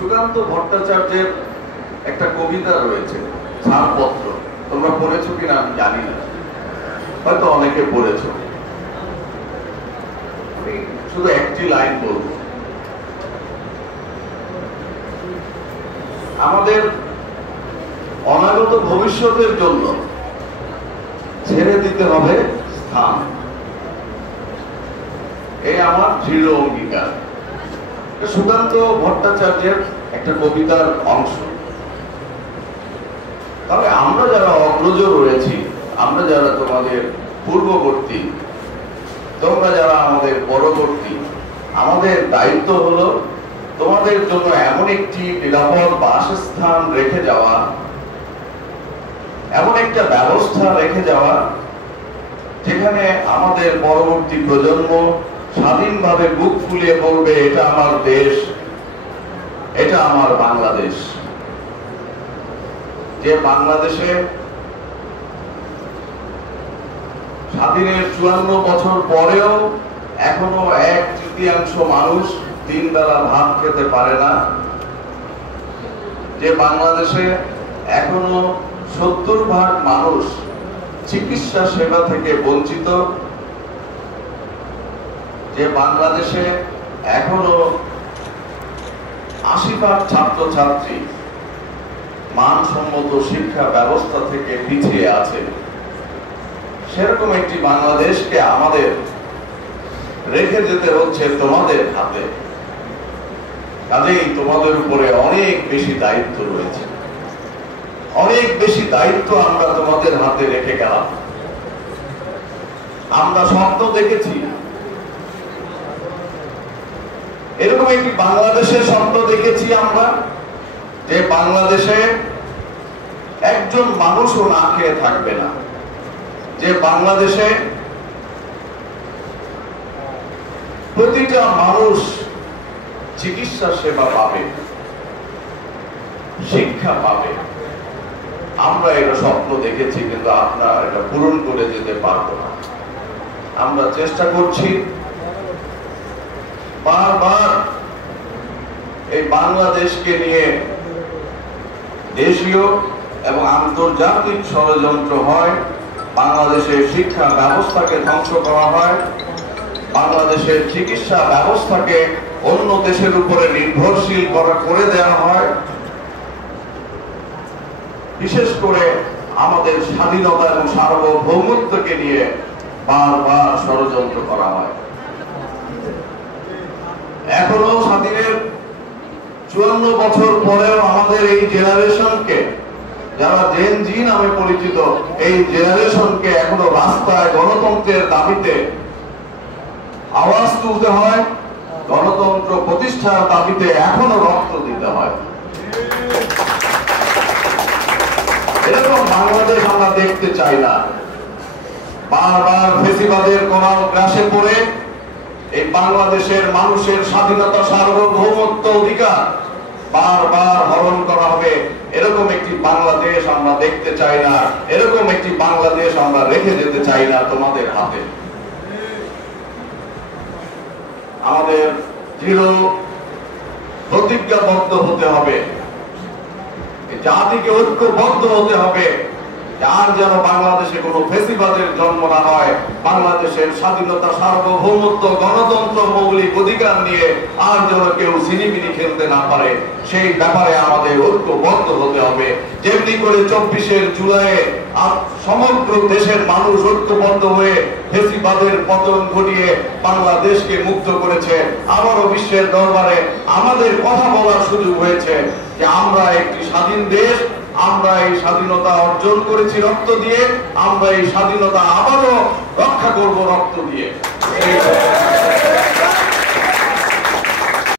সুকান্ত ভট্টাচার্যের একটা কবিতা রয়েছে, ছাড়পত্র। তোমরা পড়েছো কিনা আমি জানি না, হয়তো অনেকে পড়েছো। আমি শুধু একটি লাইন বলব। আমাদের অনাগত ভবিষ্যতের জন্য ছেড়ে দিতে হবে স্থান, এই আমার দৃঢ় অঙ্গীকার। সুকান্ত ভট্টাচার্যের একটা কবিতার অংশ। তবে আমরা যারা অগ্রজ রয়েছি, আমরা যারা তোমাদের পূর্ববর্তী, তোমরা যারা আমাদের পরবর্তী, আমাদের দায়িত্ব হলো তোমাদের জন্য এমন একটি নিরাপদ বাসস্থান রেখে যাওয়া, এমন একটা ব্যবস্থা রেখে যাওয়া যেখানে আমাদের পরবর্তী প্রজন্ম স্বাধীনভাবে বুক ফুলিয়ে বলবে, এটা আমার দেশ, এটা আমার বাংলাদেশ। যে বাংলাদেশে স্বাধীনের 54 বছর পরেও এখনো 1/3 মানুষ 3 বেলা ভাত খেতে পারে না, যে বাংলাদেশে এখনো 70% মানুষ চিকিৎসা সেবা থেকে বঞ্চিত, যে বাংলাদেশে এখনো 80% ছাত্রছাত্রী মানসম্মত শিক্ষা ব্যবস্থা থেকে পিছিয়ে আছে, সেরকম একটি বাংলাদেশকে আমাদের রেখে যেতে হচ্ছে তোমাদের হাতে। কাজেই তোমাদের উপরে অনেক বেশি দায়িত্ব রয়েছে, অনেক বেশি দায়িত্ব আমরা তোমাদের হাতে রেখে গেলাম। আমরা স্বপ্ন দেখেছি, এরকম একটি বাংলাদেশের স্বপ্ন দেখেছি আমরা, যে বাংলাদেশে একজন মানুষও না খেয়ে থাকবে না, যে বাংলাদেশে প্রতিটা মানুষ চিকিৎসা সেবা পাবে, শিক্ষা পাবে। আমরা এটা স্বপ্ন দেখেছি, কিন্তু আপনারা এটা পূরণ করে যেতে পারবো না। আমরা চেষ্টা করছি বারবার এই বাংলাদেশকে নিয়ে দেশীয় এবং আন্তর্জাতিক ষড়যন্ত্র হয়, বাংলাদেশের শিক্ষা ব্যবস্থাকে ধ্বংস করা হয়, বাংলাদেশের চিকিৎসা ব্যবস্থাকে অন্য দেশের উপরে নির্ভরশীল করে দেওয়া হয়, বিশেষ করে আমাদের স্বাধীনতা এবং সার্বভৌমত্বকে নিয়ে বারবার ষড়যন্ত্র করা হয়। এখনো স্বাধীনের 54 বছর পরেও আমাদের এই জেনারেশনকে, যারা জেন জি নামে পরিচিত, এই জেনারেশনকে এখনো রাস্তায় গণতন্ত্রের দাবিতে আওয়াজ তুলতে হয়, গণতন্ত্র প্রতিষ্ঠার দাবিতে এখনো রক্ত দিতে হয়। এরকম বাংলাদেশ আমরা দেখতে চাই না। বারবার ফেসিবাদের করাল গ্রাসে পড়ে এই বাংলাদেশের মানুষের স্বাধীনতা, সার্বভৌমত্ব, অধিকার বারবার হরণ করা হবে, এরকম একটি বাংলাদেশ আমরা দেখতে চাই না। এরকম একটি বাংলাদেশ আমরা রেখে যেতে চাই না তোমাদের হাতে। আমাদের দৃঢ় প্রতিজ্ঞাবদ্ধ হতে হবে, জাতিকে ঐক্যবদ্ধ হতে হবে, আর যেন বাংলাদেশে কোনো ফেসিবাদের জন্ম না হয়, বাংলাদেশের স্বাধীনতা, সার্বভৌমত্ব, গণতন্ত্র, মৌলিক অধিকার নিয়ে আর যেন কেউ ছিনিমিনি খেলতে না পারে, সেই ব্যাপারে আমাদের ঐক্যবদ্ধ হতে হবে। যেমনি করে 24 জুলাই সমগ্র দেশের মানুষ ঐক্যবদ্ধ হয়ে ফেসিবাদের পতন ঘটিয়ে বাংলাদেশকে মুক্ত করেছে, আবারও বিশ্বের দরবারে আমাদের কথা বলার সুযোগ হয়েছে যে আমরা একটি স্বাধীন দেশ, আমরা এই স্বাধীনতা অর্জন করেছি রক্ত দিয়ে, আমরা এই স্বাধীনতা আবারও রক্ষা করব রক্ত দিয়ে।